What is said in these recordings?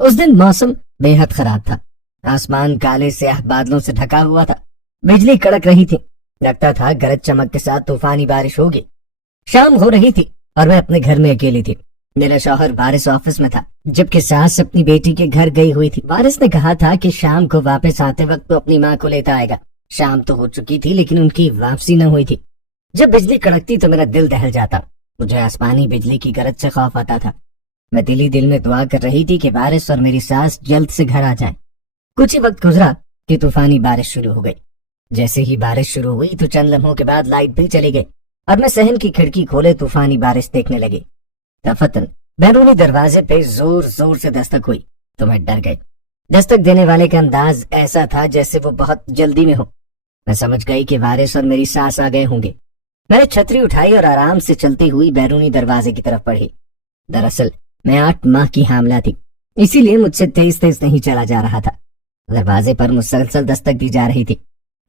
उस दिन मौसम बेहद खराब था। आसमान काले स्याह बादलों से ढका हुआ था। बिजली कड़क रही थी। लगता था गरज चमक के साथ तूफानी बारिश होगी। शाम हो रही थी और मैं अपने घर में अकेली थी। मेरा शौहर वारिस ऑफिस में था, जबकि सास अपनी बेटी के घर गई हुई थी। वारिस ने कहा था कि शाम को वापस आते वक्त तो अपनी माँ को लेता आएगा। शाम तो हो चुकी थी, लेकिन उनकी वापसी न हुई थी। जब बिजली कड़कती तो मेरा दिल दहल जाता। मुझे आसमानी बिजली की गरज से खौफ आता था। मैं दिल ही दिल में दुआ कर रही थी कि वारिस और मेरी सास जल्द से घर आ जाएं। कुछ ही वक्त गुजरा कि तूफानी बारिश शुरू हो गई। जैसे ही बारिश शुरू हुई तो चंद लम्हों के बाद लाइट भी चली गई और मैं सहन की खिड़की खोले तूफानी बारिश देखने लगी। दफतन बैरूनी दरवाजे पे जोर जोर से दस्तक हुई तो मैं डर गई। दस्तक देने वाले का अंदाज ऐसा था जैसे वो बहुत जल्दी में हो। मैं समझ गई कि वारिस और मेरी सास आ गए होंगे। मैंने छतरी उठाई और आराम से चलती हुई बैरूनी दरवाजे की तरफ बढ़ी। दरअसल मैं 8 माह की हामला थी, इसीलिए मुझसे तेज तेज नहीं चला जा रहा था। दरवाजे पर मुसलसल दस्तक दी जा रही थी।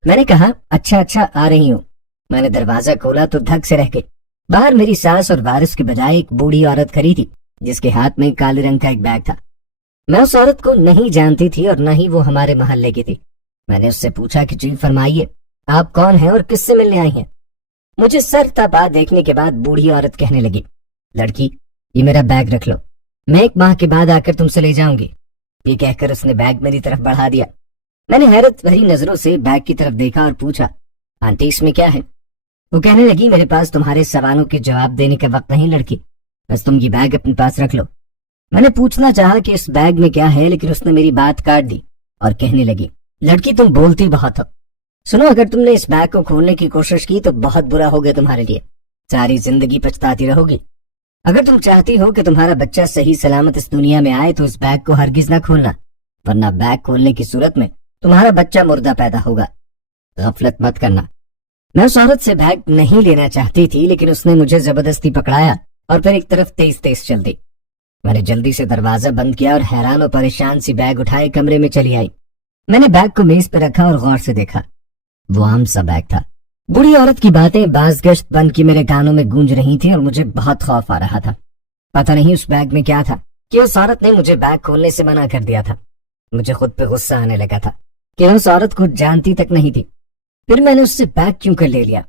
मैंने कहा, अच्छा आ रही हूँ। मैंने दरवाजा खोला तो धक से रह गई। बाहर मेरी सास और वारिस के बजाय एक बूढ़ी औरत खड़ी थी, जिसके हाथ में काले रंग का एक बैग था। मैं उस औरत को नहीं जानती थी और न ही वो हमारे मोहल्ले की थी। मैंने उससे पूछा कि जी फरमाइए, आप कौन हैं और किससे मिलने आई हैं? मुझे सर तपा देखने के बाद बूढ़ी औरत कहने लगी, लड़की, ये मेरा बैग रख लो, मैं 1 माह के बाद आकर तुमसे ले जाऊंगी। ये कहकर उसने बैग मेरी तरफ बढ़ा दिया। मैंने हैरत भरी नजरों से बैग की तरफ देखा और पूछा, आंटी इसमें क्या है? वो कहने लगी, मेरे पास तुम्हारे सवालों के जवाब देने का वक्त नहीं लड़की, बस तुम ये बैग अपने पास रख लो। मैंने पूछना चाहा कि इस बैग में क्या है, लेकिन उसने मेरी बात काट दी और कहने लगी, लड़की तुम बोलती बहुत हो। सुनो, अगर तुमने इस बैग को खोलने की कोशिश की तो बहुत बुरा हो गया तुम्हारे लिए। सारी जिंदगी पछताती रहोगी। अगर तुम चाहती हो कि तुम्हारा बच्चा सही सलामत इस दुनिया में आए तो इस बैग को हरगिज न खोलना, वरना बैग खोलने की सूरत में तुम्हारा बच्चा मुर्दा पैदा होगा। गफलत मत करना। मैं उस औरत से बैग नहीं लेना चाहती थी, लेकिन उसने मुझे जबरदस्ती पकड़ाया और फिर एक तरफ तेज तेज चल दी। मैंने जल्दी से दरवाजा बंद किया और हैरान और परेशान सी बैग उठाए कमरे में चली आई। मैंने बैग को मेज पर रखा और गौर से देखा। वो आम सा बैग था। बूढ़ी औरत की बातें बाज़गश्त बन की मेरे कानों में गूंज रही थी और मुझे बहुत खौफ आ रहा था। पता नहीं उस बैग में क्या था कि उस औरत ने मुझे बैग खोलने से मना कर दिया था। मुझे खुद पे गुस्सा आने लगा था कि उस औरत को जानती तक नहीं थी। फिर मैंने उससे बैग क्यों कर ले लिया?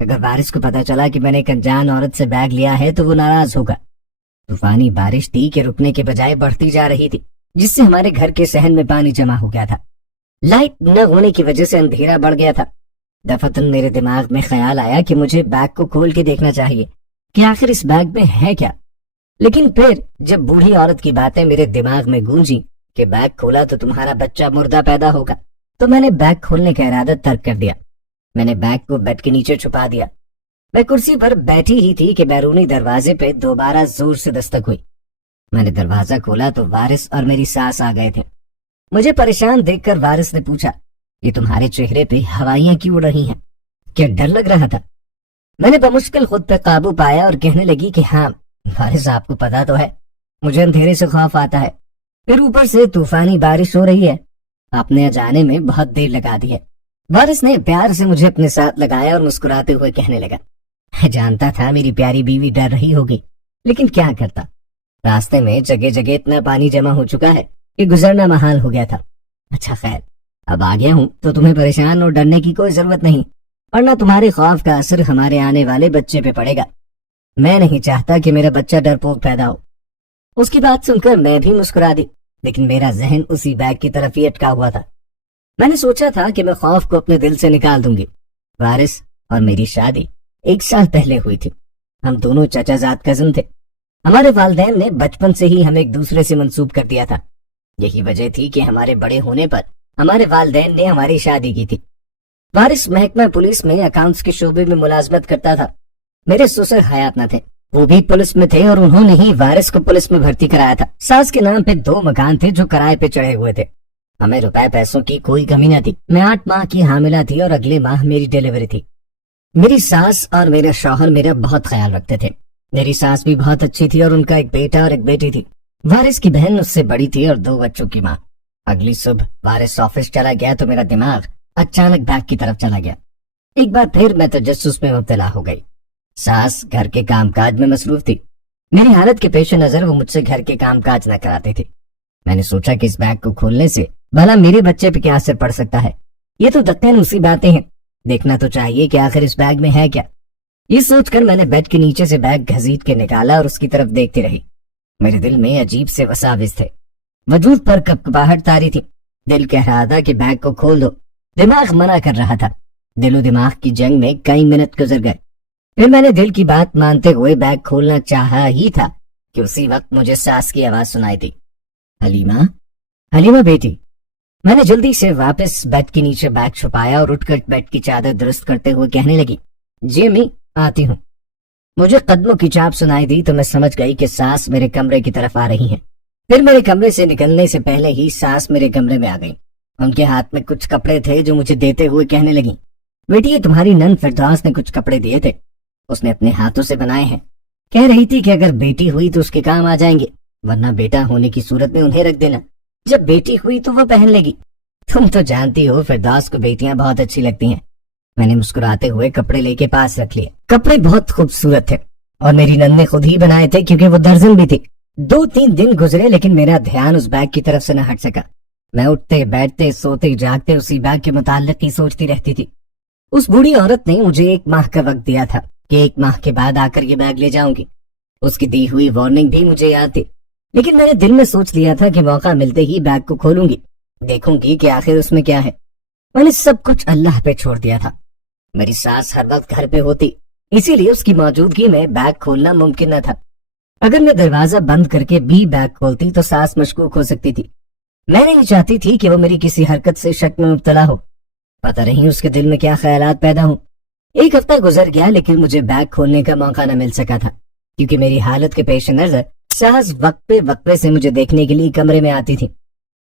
अगर वारिस को पता चला कि मैंने एक अनजान औरत से बैग लिया है तो वो नाराज होगा। तूफानी बारिश थी कि रुकने के बजाय बढ़ती जा रही थी, जिससे हमारे घर के सहन में पानी जमा हो गया था। लाइट न होने की वजह से अंधेरा बढ़ गया था। दफतन मेरे दिमाग में ख्याल आया कि मुझे बैग को खोल के देखना चाहिए कि आखिर इस बैग में है क्या। लेकिन फिर जब बूढ़ी औरत की बातें मेरे दिमाग में गूंजी कि बैग खोला तो तुम्हारा बच्चा मुर्दा पैदा होगा, तो मैंने बैग खोलने का इरादा तर्क कर दिया। मैंने बैग को बेड के नीचे छुपा दिया। मैं कुर्सी पर बैठी ही थी कि बैरूनी दरवाजे पे दोबारा जोर से दस्तक हुई। मैंने दरवाजा खोला तो वारिस और मेरी सास आ गए थे। मुझे परेशान देखकर वारिस ने पूछा, ये तुम्हारे चेहरे पे हवाइयां क्यों उड़ रही हैं? क्या डर लग रहा था? मैंने बमुश्किल खुद पे काबू पाया और कहने लगी कि हाँ वारिस, आपको पता तो है मुझे अंधेरे से खौफ आता है, फिर ऊपर से तूफानी बारिश हो रही है, आपने जाने में बहुत देर लगा दी है। वारिस ने प्यार से मुझे अपने साथ लगाया और मुस्कुराते हुए कहने लगा, जानता था मेरी प्यारी बीवी डर रही होगी, लेकिन क्या करता, रास्ते में जगह जगह इतना पानी जमा हो चुका है कि गुजरना महाल हो गया था। अच्छा खैर, अब आ गया हूँ तो तुम्हें परेशान और डरने की कोई जरूरत नहीं, वरना तुम्हारे खौफ का असर हमारे आने वाले बच्चे पे पड़ेगा। मैं नहीं चाहता कि मेरा बच्चा डरपोक पैदा हो। उसकी बात सुनकर मैं भी मुस्कुरा दी, लेकिन मेरा जहन उसी बैग की तरफ ही अटका हुआ था। मैंने सोचा था कि मैं खौफ को अपने दिल से निकाल दूंगी। वारिस और मेरी शादी 1 साल पहले हुई थी। हम दोनों चाचाजाद कजन थे। हमारे वालिदैन ने बचपन से ही हमें एक दूसरे से मंसूब कर दिया था। यही वजह थी कि हमारे बड़े होने पर हमारे वालिदैन ने हमारी शादी की थी। वारिस महकमा पुलिस में अकाउंट्स के शोबे में मुलाजमत करता था। मेरे ससुर हयात न थे, वो भी पुलिस में थे और उन्होंने ही वारिस को पुलिस में भर्ती कराया था। सास के नाम पे 2 मकान थे जो किराए पे चढ़े हुए थे। हमें रुपए पैसों की कोई कमी न थी। मैं 8 माह की हामिला थी और अगले माह मेरी डिलीवरी थी। मेरी सास और मेरा शौहर मेरा बहुत ख्याल रखते थे। मेरी सास भी बहुत अच्छी थी और उनका एक बेटा और एक बेटी थी। वारिस की बहन उससे बड़ी थी और 2 बच्चों की माँ। अगली सुबह वारिस ऑफिस चला गया तो मेरा दिमाग अचानक बैग की तरफ चला गया। एक बार फिर मैं तजस्सुस में मुब्तला हो गई। सास घर के कामकाज में मसरूफ थी। मेरी हालत के पेश नजर वो मुझसे घर के कामकाज न कराती थी। میں نے سوچا کہ اس بیگ کو کھولنے سے بھلا میرے بچے پہ کیا اثر پڑ سکتا ہے، یہ تو دقیقاً اسی باتیں ہیں، دیکھنا تو چاہیے کہ آخر اس بیگ میں ہے کیا۔ یہ سوچ کر میں نے بیڈ کے نیچے سے بیگ گھسیٹ کے نکالا اور اس کی طرف دیکھتی رہی۔ میرے دل میں عجیب سے وساوس تھے، وجود پر کپکپاہٹ طاری تھی۔ دل کہہ رہا تھا کہ بیگ کو کھول دو، دماغ منع کر رہا تھا۔ دل و دماغ کی جنگ میں کئی منٹ گزر گئے، پھر میں نے دل کی بات مانتے ہوئے بیگ کھولنا چاہا ہی تھا کہ اسی وقت مجھے ساس کی آواز سنائی دی، حلیمہ، حلیمہ بیٹی۔ میں نے جلدی سے واپس بیڈ کے نیچے بیگ چھپایا اور اٹھ کر بیڈ کی چادر درست کرتے ہوئے کہنے لگی، جی امی آتی ہوں۔ مجھے قدموں کی چاپ سنائی دی تو میں سمجھ گئی کہ ساس میرے کمرے کی طرف آ رہی ہیں۔ پھر میرے کمرے سے نکلنے سے پہلے ہی ساس میرے کمرے میں آ گئی۔ ان کے ہاتھ میں کچھ کپڑے تھے جو مجھے دیتے ہوئے کہنے لگی، بیٹی یہ تمہاری نند فردوس نے کچھ کپڑے دیے تھے، اس نے اپنے ہاتھوں سے بنائے ہیں، کہہ رہی تھی کہ اگر بیٹی ہوئی تو اس کے کام آ جائیں گے، ورنہ بیٹا ہونے کی صورت میں انہیں رکھ دینا، جب بیٹی ہوئی تو وہ پہن لے گی۔ تم تو جانتی ہو فردوس کو بیٹیاں بہت اچھی لگتی ہیں۔ میں نے مسکراتے ہوئے کپڑے لے کے پاس رکھ لیے۔ کپڑے بہت خوبصورت تھے اور میری نند نے خود ہی بنائے تھے کیونکہ وہ درزن بھی تھی۔ 2-3 دن گزرے لیکن میرا دھیان اس بیگ کی طرف سے نہ ہٹ سکا۔ میں اٹھتے بیٹھتے سوتے جاگتے اسی بیگ کے متعلق ہی سوچتی رہتی تھی۔ اس بوڑھی عورت نے مجھے 1 ماہ کا وقت دیا تھا کہ 1 ماہ کے بعد آ کر یہ بیگ لے جاؤں گی۔ اس کی دی ہوئی وارننگ بھی مجھے یاد تھی، لیکن میں نے دل میں سوچ لیا تھا کہ موقع ملتے ہی بیگ کو کھولوں گی، دیکھوں گی کہ آخر اس میں کیا ہے۔ میں نے سب کچھ اللہ پہ چھوڑ دیا تھا۔ میری ساس ہر وقت گھر پہ ہوتی، اسی لیے اس کی موجودگی میں بیگ کھولنا ممکن نہ تھا۔ اگر میں دروازہ بند کر کے بھی بیگ کھولتی تو ساس مشکوک ہو سکتی تھی۔ میں نہیں چاہتی تھی کہ وہ میری کسی حرکت سے شک میں مبتلا ہو، پتہ نہیں اس کے دل میں کیا خیالات پیدا ہوں۔ 1 ہفتہ گزر گیا لیکن مجھے بیگ کھولنے کا موقع نہ مل سکا تھا، کیونکہ میری حالت کے پیش نظر ساس وقفے سے مجھے دیکھنے کے لیے کمرے میں آتی تھی۔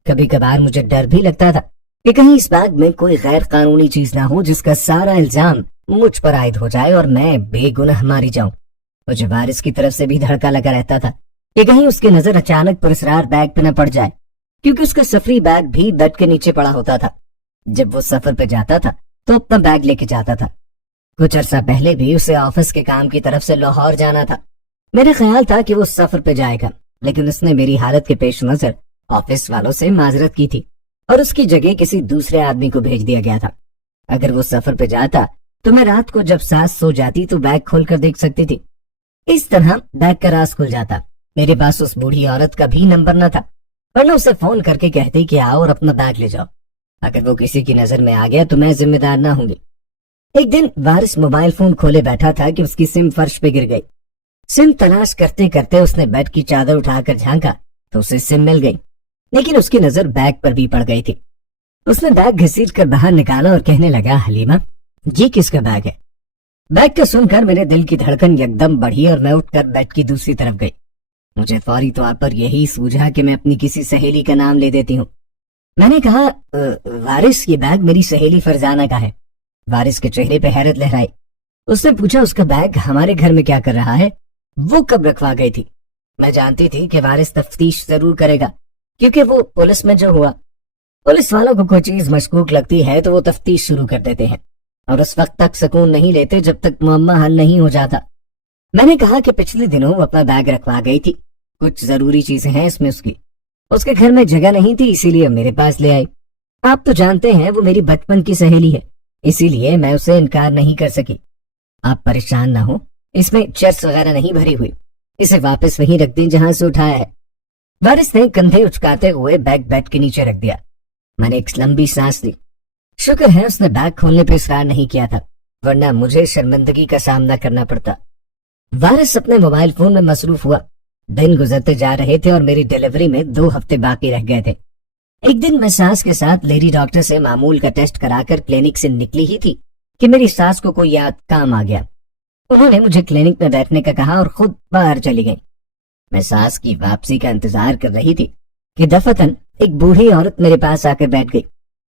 کبھی کبھار مجھے ڈر بھی لگتا تھا کہ کہیں اس بیگ میں کوئی غیر قانونی چیز نہ ہو جس کا سارا الزام مجھ پر عائد ہو جائے اور میں بے گناہ ماری جاؤں۔ مجھے وارث کی طرف سے بھی دھڑکا لگا رہتا تھا کہ کہیں اس کی نظر اچانک پراسرار بیگ پہ نہ پڑ جائے، کیونکہ اس کا سفری بیگ بھی بیڈ کے نیچے پڑا ہوتا تھا۔ جب وہ سفر پہ جاتا تھا تو اپنا بیگ لے کے جاتا تھا۔ کچھ عرصہ پہلے بھی اسے آفس کے کام کی طرف سے لاہور جانا تھا۔ میرا خیال تھا کہ وہ سفر پہ جائے گا، لیکن اس نے میری حالت کے پیش نظر آفس والوں سے معذرت کی تھی اور اس کی جگہ کسی دوسرے آدمی کو بھیج دیا گیا تھا۔ اگر وہ سفر پہ جاتا تو میں رات کو جب ساس سو جاتی تو بیگ کھول کر دیکھ سکتی تھی۔ اس طرح بیگ کا راز کھل جاتا۔ میرے پاس اس بوڑھی عورت کا بھی نمبر نہ تھا، ورنہ اسے فون کر کے کہتی کہ آؤ اور اپنا بیگ لے جاؤ۔ اگر وہ کسی کی نظر میں آ گیا تو میں ذمہ دار نہ ہوں گی۔ ایک دن وارث موبائل فون کھولے بیٹھا تھا کہ اس کی سم فرش پہ گر گئی۔ سم تلاش کرتے کرتے اس نے بیڈ کی چادر اٹھا کر جھانکا تو اسے سم مل گئی، لیکن اس کی نظر بیگ پر بھی پڑ گئی تھی۔ اس نے بیگ گھسیٹ کر باہر نکالا اور کہنے لگا، حلیمہ یہ کس کا بیگ ہے؟ بیگ کا سن کر میرے دل کی دھڑکن یکدم بڑھی اور میں اٹھ کر بیڈ کی دوسری طرف گئی۔ مجھے فوری طور پر یہی سوجھا کہ میں اپنی کسی سہیلی کا نام لے دیتی ہوں۔ میں نے کہا، وارث یہ بیگ میری سہیلی فرزانہ کا ہے۔ وارث کے چہرے پہ حیرت لہرائی۔ اس نے پوچھا، اس کا بیگ ہمارے گھر میں کیا کر رہا ہے؟ وہ کب رکھوا گئی تھی؟ میں جانتی تھی کہ وارث تفتیش ضرور کرے گا، کیونکہ وہ پولیس میں جو ہوا، پولیس والوں کو کوئی چیز مشکوک لگتی ہے تو وہ تفتیش شروع کر دیتے ہیں اور اس وقت تک سکون نہیں لیتے جب تک معمہ حل نہیں ہو جاتا۔ میں نے کہا کہ پچھلے دنوں وہ اپنا بیگ رکھوا گئی تھی، کچھ ضروری چیزیں ہیں اس میں اس کے گھر میں جگہ نہیں تھی، اسی لیے میرے پاس لے آئی۔ آپ تو جانتے ہیں وہ میری بچپن کی سہیلی ہے، اسی لیے میں اسے انکار نہیں کر سکی۔ آپ پریشان نہ ہو، اس میں چرس وغیرہ نہیں بھری ہوئی، اسے واپس وہیں رکھ دیں جہاں سے اٹھایا ہے۔ وارث نے کندھے اچکاتے ہوئے بیگ بیڈ کے نیچے رکھ دیا۔ میں نے ایک لمبی سانس لی۔ شکر ہے اس نے بیگ کھولنے پہ اصرار نہیں کیا تھا، ورنہ مجھے شرمندگی کا سامنا کرنا پڑتا۔ وارث اپنے موبائل فون میں مصروف ہوا۔ دن گزرتے جا رہے تھے اور میری ڈیلیوری میں 2 ہفتے باقی رہ گئے تھے۔ ایک دن میں ساس کے ساتھ لیڈی ڈاکٹر سے معمول کا ٹیسٹ کرا کر کلینک سے نکلی ہی تھی کہ میری ساس کو کوئی یاد کام آ گیا۔ انہوں نے مجھے کلینک میں بیٹھنے کا کہا اور خود باہر چلی گئی۔ میں ساس کی واپسی کا انتظار کر رہی تھی کہ دفتن ایک بوڑھی عورت میرے پاس آ کر بیٹھ گئی۔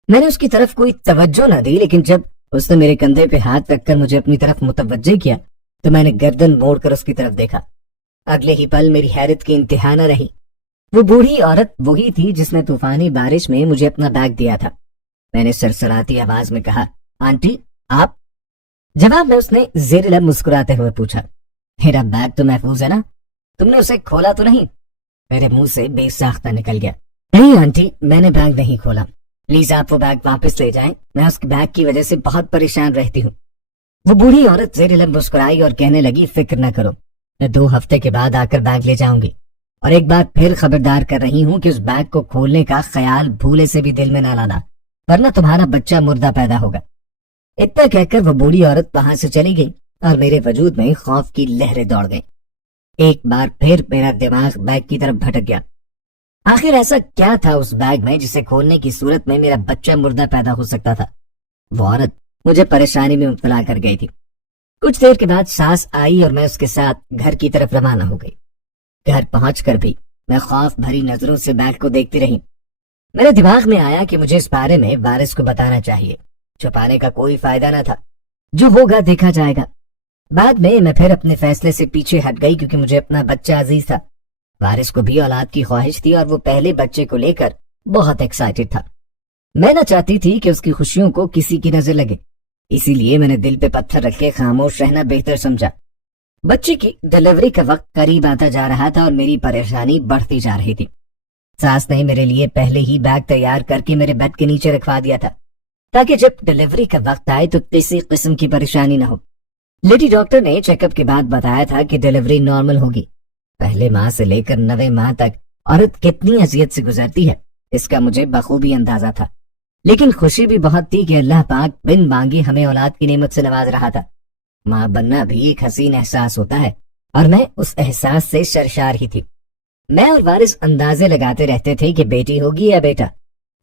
میں نے اس کی طرف کوئی توجہ نہ دی، لیکن جب اس نے میرے کندھے پہ ہاتھ رکھ کر مجھے اپنی طرف متوجہ کیا تو میں نے گردن موڑ کر اس کی طرف دیکھا۔ اگلے ہی پل میری حیرت کی انتہا نہ رہی۔ وہ بوڑھی عورت وہی تھی جس نے طوفانی بارش میں مجھے اپنا بیگ دیا تھا۔ میں نے سرسراتی آواز میں کہا، آنٹی آپ؟ جواب میں اس نے زیر لب مسکراتے ہوئے پوچھا، میرا بیگ تو محفوظ ہے نا؟ تم نے اسے کھولا تو نہیں؟ میرے منہ سے بے ساختہ نکل گیا، नहीं आंटी, मैंने बैग नहीं खोला, प्लीज आप वो बैग वापस ले जाएं, मैं उस बैग की वजह से बहुत परेशान रहती हूँ। वो बूढ़ी औरत ज़ेर लब मुस्कुराई और कहने लगी, फिक्र न करो, मैं 2 हफ्ते के बाद आकर बैग ले जाऊंगी, और एक बार फिर खबरदार कर रही हूँ कि उस बैग को खोलने का ख्याल भूले से भी दिल में न लाना, वरना तुम्हारा बच्चा मुर्दा पैदा होगा। इतना कहकर वो बूढ़ी औरत वहां से चली गई और मेरे वजूद में खौफ की लहरें दौड़ गईं। एक बार फिर मेरा दिमाग बैग की तरफ भटक गया। आखिर ऐसा क्या था उस बैग में जिसे खोलने की सूरत में मेरा बच्चा मुर्दा पैदा हो सकता था? वो औरत मुझे परेशानी में मुब्तला कर गई थी। कुछ देर के बाद सास आई और मैं उसके साथ घर की तरफ रवाना हो गई। घर पहुंचकर भी मैं खौफ भरी नजरों से बैग को देखती रही। मेरे दिमाग में आया कि मुझे इस बारे में वारिस को बताना चाहिए, छुपाने का कोई फायदा न था, जो होगा देखा जाएगा। बाद में मैं फिर अपने फैसले से पीछे हट गई क्योंकि मुझे अपना बच्चा अजीज था। वारिस को भी औलाद की ख्वाहिश थी और वो पहले बच्चे को लेकर बहुत एक्साइटेड था। मैं न चाहती थी कि उसकी खुशियों को किसी की नजर लगे, इसीलिए मैंने दिल पे पत्थर रख के खामोश रहना बेहतर समझा। बच्चे की डिलीवरी का वक्त करीब आता जा रहा था और मेरी परेशानी बढ़ती जा रही थी। सास ने मेरे लिए पहले ही बैग तैयार करके मेरे बेड के नीचे रखवा दिया था, ताकि जब डिलीवरी का वक्त आए तो किसी किस्म की परेशानी न हो। लेडी डॉक्टर ने चेकअप के बाद बताया था कि डिलीवरी नॉर्मल होगी। पहले माह से लेकर 9वें माह तक औरत कितनी अजियत से गुजरती है, इसका मुझे बखूबी अंदाजा था। लेकिन खुशी भी बहुत थी कि अल्लाह पाक बिन मांगे हमें औलाद की नेमत से नवाज रहा था। माँ बनना भी एक हसीन एहसास होता है और मैं उस एहसास से शर्शार ही थी। मैं और वारिस अंदाजे लगाते रहते थे कि बेटी होगी या बेटा।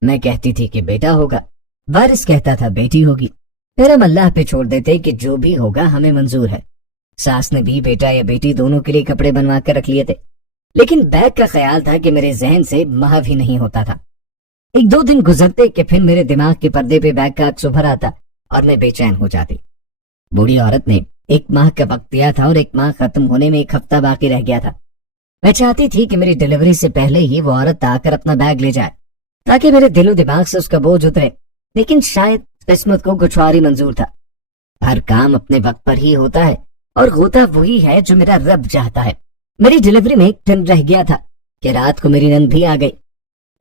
मैं कहती थी कि बेटा होगा, वारिस कहता था बेटी होगी। फिर हम अल्लाह पे छोड़ देते कि जो भी होगा हमें मंजूर है। सास ने भी बेटा या बेटी दोनों के लिए कपड़े बनवा कर रख लिए थे, लेकिन बैग का ख्याल था कि मेरे जहन से महव ही नहीं होता था। 1-2 दिन गुजरते कि फिर मेरे दिमाग के पर्दे पे बैग का अक्स उभर आता और मैं बेचैन हो जाती। बूढ़ी औरत ने 1 माह का वक्त दिया था और 1 माह खत्म होने में 1 हफ्ता बाकी रह गया था। मैं चाहती थी कि मेरी डिलीवरी से पहले ही वो औरत आकर अपना बैग ले जाए, ताकि मेरे दिलो दिमाग से उसका बोझ उतरे, लेकिन शायद किस्मत को कुछ और ही मंजूर था। हर काम अपने वक्त पर ही होता है और होता वही है जो मेरा रब चाहता है। मेरी डिलीवरी में 1 दिन रह गया था कि रात को मेरी नंद भी आ गई।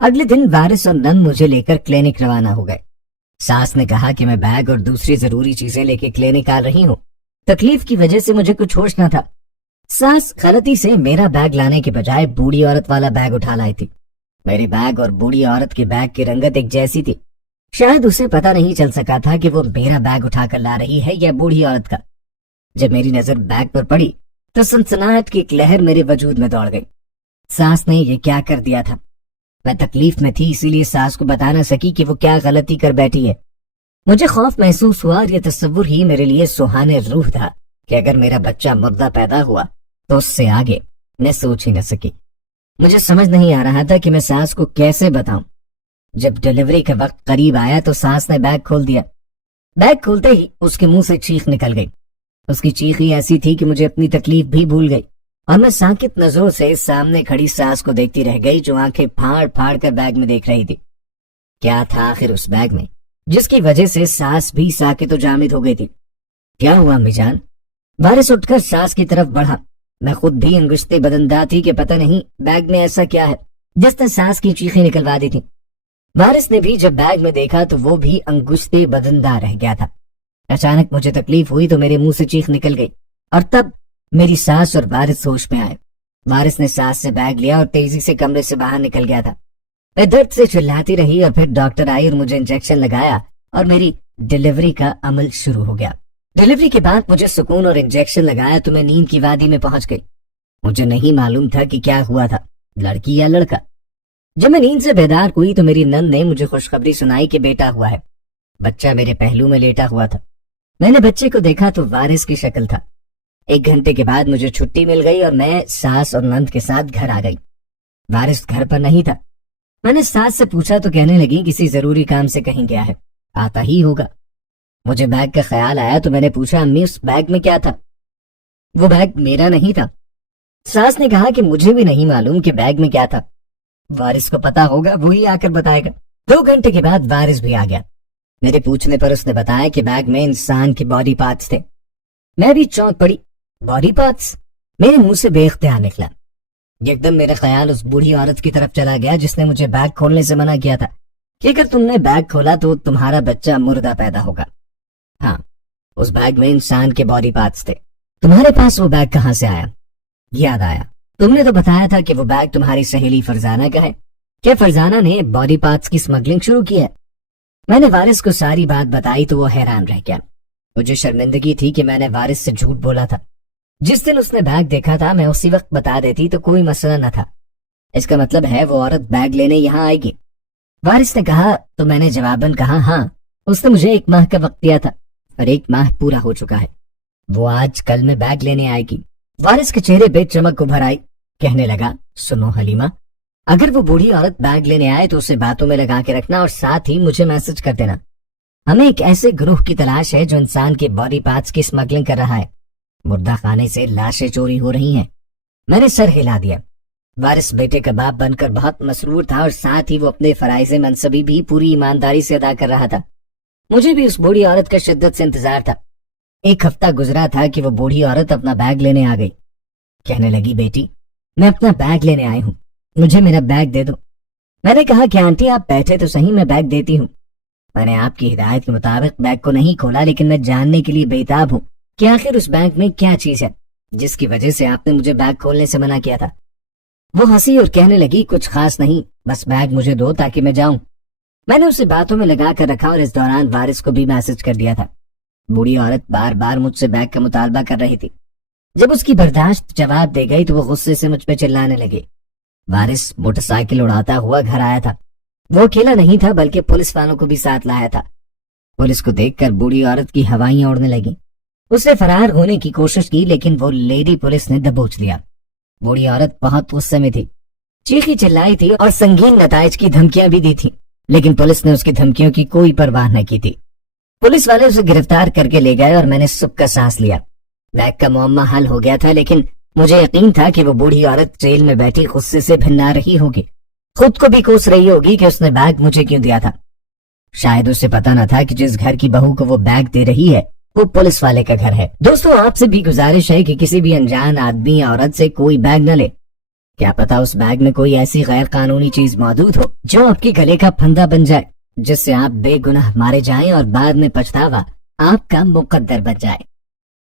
अगले दिन वारिस और नंद मुझे लेकर क्लिनिक रवाना हो गए। सास ने कहा कि मैं बैग और दूसरी जरूरी चीजें लेके क्लिनिक आ रही हूँ। तकलीफ की वजह से मुझे कुछ होश न था। सास गलती से मेरा बैग लाने के बजाय बूढ़ी औरत वाला बैग उठा लाई थी। मेरे बैग और बूढ़ी औरत के बैग की रंगत एक जैसी थी। शायद उसे पता नहीं चल सका था कि वो मेरा बैग उठाकर ला रही है या बूढ़ी औरत का। जब मेरी नजर बैग पर पड़ी तो सनसनाहट की एक लहर मेरे वजूद में दौड़ गई। सास ने ये क्या कर दिया था? मैं तकलीफ में थी, इसीलिए सास को बता न सकी कि वो क्या गलती कर बैठी है। मुझे खौफ महसूस हुआ और ये तस्वुर ही मेरे लिए सुहाने रूह था कि अगर मेरा बच्चा मुर्दा पैदा हुआ तो उससे आगे मैं सोच ही न सकी। मुझे समझ नहीं आ रहा था कि मैं सास को कैसे बताऊं। जब डिलीवरी का वक्त करीब आया तो सास ने बैग खोल दिया। बैग खोलते ही उसके मुंह से चीख निकल गई। उसकी चीख ही ऐसी थी कि मुझे अपनी तकलीफ भी भूल गई और मैं साकित नजरों से सामने खड़ी सास को देखती रह गई, जो आंखें फाड़ फाड़ कर बैग में देख रही थी। क्या था आखिर उस बैग में जिसकी वजह से सास भी साकित और जामिद हो गई थी? क्या हुआ अम्मी जान? वारिस उठकर सास की तरफ बढ़ा। मैं खुद भी अंगुश्ते बदनदा थी कि पता नहीं बैग में ऐसा क्या है जिसने सास की चीखें निकलवा दी थी। वारिस ने भी जब बैग में देखा तो वो भी अंगुश्ते बदनदा रह गया था। अचानक मुझे तकलीफ हुई तो मेरे मुंह से चीख निकल गई और तब मेरी सास और वारिस होश में आए। वारिस ने सास से बैग लिया और तेजी से कमरे से बाहर निकल गया था। मैं दर्द से चिल्लाती रही और फिर डॉक्टर आई और मुझे इंजेक्शन लगाया और मेरी डिलीवरी का अमल शुरू हो गया। डिलीवरी के बाद मुझे सुकून और इंजेक्शन लगाया तो मैं नींद की वादी में पहुंच गई। मुझे नहीं मालूम था कि क्या हुआ था, लड़की या लड़का। जब मैं नींद से बेदार हुई तो मेरी नंद ने मुझे खुशखबरी सुनाई कि बेटा हुआ है। बच्चा मेरे पहलू में लेटा हुआ था। मैंने बच्चे को देखा तो वारिस की शक्ल था। 1 घंटे के बाद मुझे छुट्टी मिल गई और मैं सास और नंद के साथ घर आ गई। वारिस घर पर नहीं था। मैंने सास से पूछा तो कहने लगी किसी जरूरी काम से कहीं गया है, आता ही होगा। मुझे बैग का ख्याल आया तो मैंने पूछा अम्मी उस बैग में क्या था? वो बैग मेरा नहीं था। सास ने कहा कि मुझे भी नहीं मालूम कि बैग में क्या था, वारिस को पता होगा, वही आकर बताएगा। 2 घंटे के बाद वारिस भी आ गया। मेरे पूछने पर उसने बताया कि बैग में इंसान के बॉडी पार्ट्स थे। मैं भी चौंक पड़ी। Body parts? मेरे मुंह से बेख्तियार निकला। ایک دم میرا خیال اس بوڑھی عورت کی طرف چلا گیا جس نے مجھے بیگ کھولنے سے منع کیا تھا کہ اگر تم نے بیگ کھولا تو تمہارا بچہ مردہ پیدا ہوگا۔ ہاں، اس بیگ میں انسان کے باڈی پارٹس تھے۔ تمہارے پاس وہ بیگ کہاں سے آیا؟ یاد آیا، تم نے تو بتایا تھا کہ وہ بیگ تمہاری سہیلی فرزانہ کا ہے۔ کیا فرزانہ نے باڈی پارٹس کی اسمگلنگ شروع کی ہے؟ میں نے وارث کو ساری بات بتائی تو وہ حیران رہ گیا۔ مجھے شرمندگی تھی کہ میں نے وارث سے جھوٹ بولا تھا۔ جس دن اس نے بیگ دیکھا تھا میں اسی وقت بتا دیتی تو کوئی مسئلہ نہ تھا۔ اس کا مطلب ہے وہ عورت بیگ لینے یہاں آئے گی؟ وارث نے کہا تو میں نے جواباً کہا ہاں، اس نے مجھے 1 ماہ کا وقت دیا تھا اور 1 ماہ پورا ہو چکا ہے۔ وہ آج کل میں بیگ لینے آئے گی۔ وارث کے چہرے پہ چمک ابھر آئی، کہنے لگا سنو حلیمہ، اگر وہ بوڑھی عورت بیگ لینے آئے تو اسے باتوں میں لگا کے رکھنا اور ساتھ ہی مجھے میسج کر دینا۔ ہمیں ایک ایسے گروہ کی تلاش ہے جو انسان کے باڈی پارٹس کی اسمگلنگ کر رہا ہے۔ مردہ خانے سے لاشیں چوری ہو رہی ہیں۔ میں نے سر ہلا دیا۔ وارث بیٹے کا باپ بن کر بہت مسرور تھا اور ساتھ ہی وہ اپنے فرائض منصبی بھی پوری ایمانداری سے ادا کر رہا تھا۔ مجھے بھی اس بوڑھی عورت کا شدت سے انتظار تھا۔ 1 ہفتہ گزرا تھا کہ وہ بوڑھی عورت اپنا بیگ لینے آ گئی۔ کہنے لگی بیٹی میں اپنا بیگ لینے آئی ہوں، مجھے میرا بیگ دے دو۔ میں نے کہا کہ آنٹی آپ بیٹھے تو صحیح، میں بیگ دیتی ہوں۔ میں نے آپ کی ہدایت کے مطابق بیگ کو نہیں کھولا، لیکن میں جاننے کے لیے بےتاب ہوں کہ آخر اس بیگ میں کیا چیز ہے جس کی وجہ سے آپ نے مجھے بیگ کھولنے سے منع کیا تھا۔ وہ ہنسی اور کہنے لگی کچھ خاص نہیں، بس بیگ مجھے دو تاکہ میں جاؤں۔ میں نے اسے باتوں میں لگا کر رکھا اور اس دوران وارث کو بھی میسج کر دیا تھا۔ بوڑھی عورت بار بار مجھ سے بیگ کا مطالبہ کر رہی تھی۔ جب اس کی برداشت جواب دے گئی تو وہ غصے سے مجھ پہ چلانے لگے۔ وارث موٹر سائیکل اڑاتا ہوا گھر آیا تھا۔ وہ اکیلا نہیں تھا بلکہ پولیس والوں کو بھی ساتھ لایا تھا۔ پولیس کو دیکھ کر بوڑھی عورت کی ہوائیاں اڑنے لگیں۔ اس نے فرار ہونے کی کوشش کی لیکن وہ لیڈی پولیس نے دبوچ لیا۔ بوڑھی عورت بہت غصے میں تھی، چیخی چلائی تھی اور سنگین نتائج کی دھمکیاں بھی دی تھی، لیکن پولیس نے اس کی دھمکیوں کی کوئی پرواہ نہ کی تھی۔ پولیس والے اسے گرفتار کر کے لے گئے اور میں نے سکھ کا سانس لیا۔ بیگ کا معمہ حل ہو گیا تھا، لیکن مجھے یقین تھا کہ وہ بوڑھی عورت جیل میں بیٹھی غصے سے بھننا رہی ہوگی، خود کو بھی کوس رہی ہوگی کہ اس نے بیگ مجھے کیوں دیا تھا۔ شاید اسے پتا نہ تھا کہ جس گھر کی بہو کو وہ بیگ دے رہی ہے وہ پولیس والے کا گھر ہے۔ دوستو آپ سے بھی گزارش ہے کہ کسی بھی انجان آدمی یا عورت سے کوئی بیگ نہ لے۔ کیا پتا اس بیگ میں کوئی ایسی غیر قانونی چیز موجود ہو جو آپ کے گلے کا پھندا بن جائے، جس سے آپ بے گناہ مارے جائیں اور بعد میں پچھتاوا آپ کا مقدر بن جائے۔